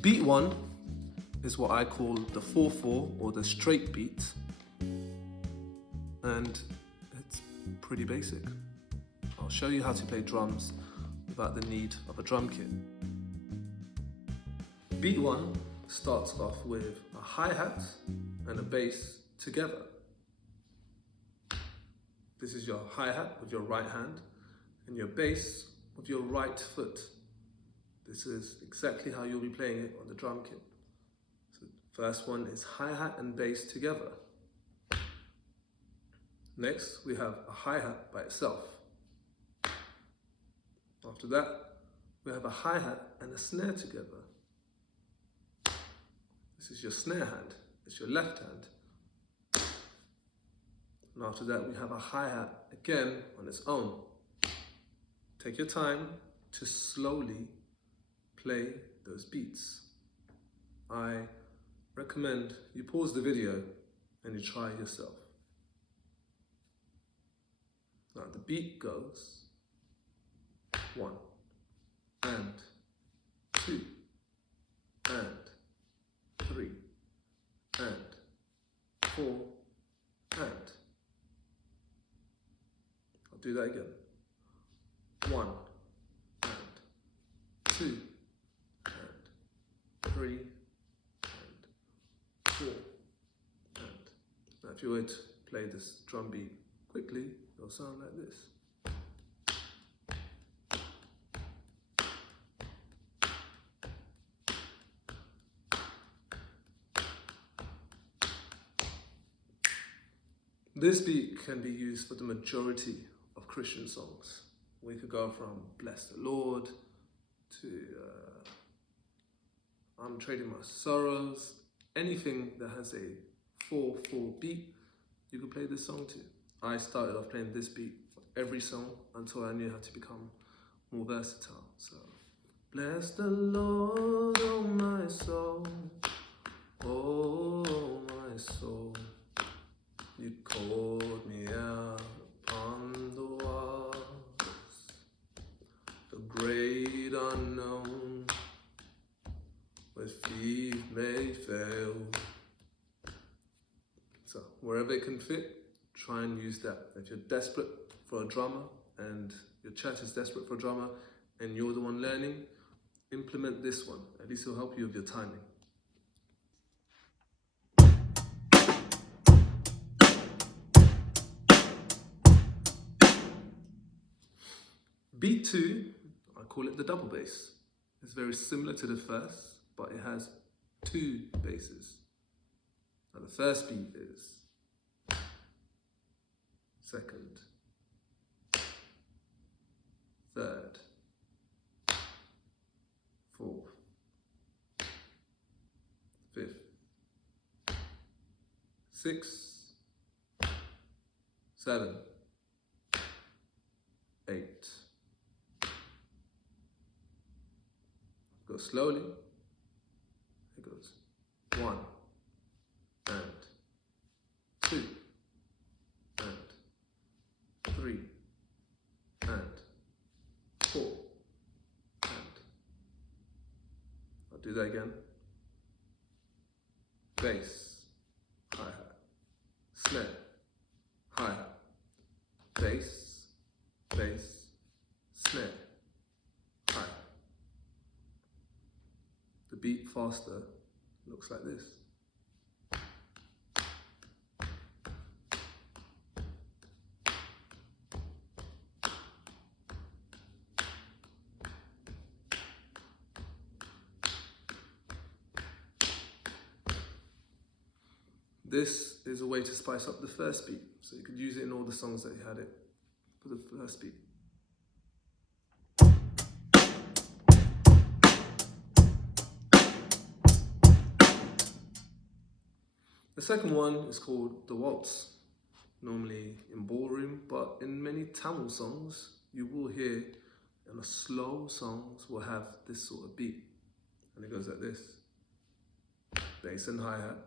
Beat 1 is what I call the 4/4 or the straight beat, and it's pretty basic. I'll show you how to play drums without the need of a drum kit. Beat 1 starts off with a hi-hat and a bass together. This is your hi-hat with your right hand and your bass with your right foot. This is exactly how you'll be playing it on the drum kit. So first one is hi-hat and bass together. Next, we have a hi-hat by itself. After that, we have a hi-hat and a snare together. This is your snare hand, it's your left hand. And after that, we have a hi-hat again on its own. Take your time to slowly play those beats. I recommend you pause the video and you try yourself. Now the beat goes 1 and 2 and 3 and 4 and. I'll do that again. 1 and 2 and 3 and 4 and. Now if you were to play this drum beat quickly, it'll sound like this. This beat can be used for the majority of Christian songs. We could go from Bless the Lord to I'm Trading My Sorrows. Anything that has a 4/4 beat, you could play this song to. I started off playing this beat for every song until I knew how to become more versatile. So, bless the Lord, oh my soul, oh my soul. You called me out upon the waters, the great unknown, where feet may fail. So wherever it can fit, try and use that. If you're desperate for a drummer and your church is desperate for a drummer and you're the one learning, implement this one. At least it'll help you with your timing. Beat 2, I call it the double bass. It's very similar to the first, but it has 2 basses. Now the first beat is second, third, fourth, fifth, sixth, 7, 8. Go slowly. It goes 1 and 2 and 3 and 4 and. I'll do that again. Bass, hi-hat, snare, hi-hat, bass, bass, snare, hi-hat. The beat faster looks like this. This is a way to spice up the first beat, so you could use it in all the songs that you had it for the first beat. The second one is called the Waltz, normally in ballroom, but in many Tamil songs, you will hear in the slow songs will have this sort of beat. And it goes like this. Bass and hi-hat,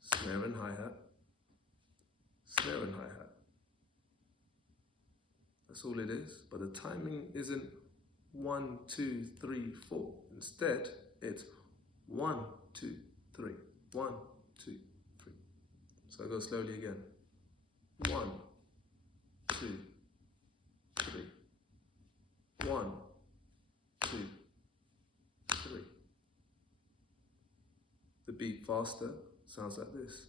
snare and hi-hat, snare and hi-hat. That's all it is, but the timing isn't 1, 2, 3, 4. Instead, It's 1, 2, 3. 1, 2, 3. So I go slowly again. 1, 2, 3. 1, 2, 3. The beat faster sounds like this.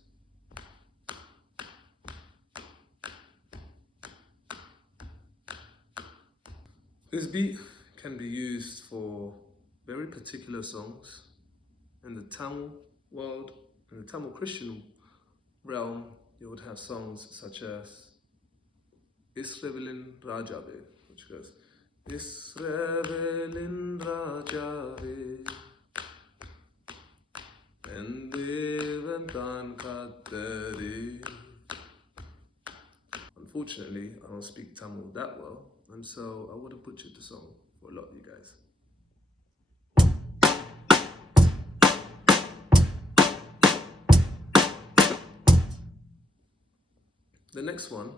This beat can be used for very particular songs. In the Tamil world, in the Tamil Christian realm, you would have songs such as Israelin Rajave, which goes, Israelin Rajave, en devan tan kattare. Unfortunately, I don't speak Tamil that well, and so I would have butchered the song for a lot of you guys. The next one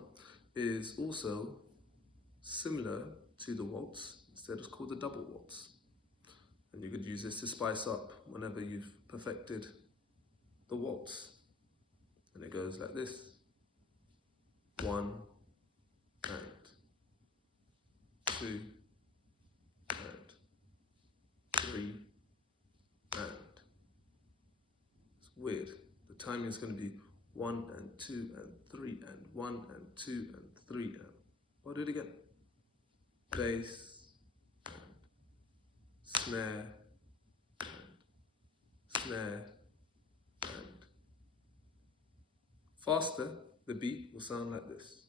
is also similar to the waltz, instead it's called the double waltz. And you could use this to spice up whenever you've perfected the waltz. And it goes like this. 1 and 2 and 3 and. It's weird. The timing is going to be 1 and 2 and 3 and 1 and 2 and 3 and. I'll do it again. Bass and snare and snare and. Faster, the beat will sound like this.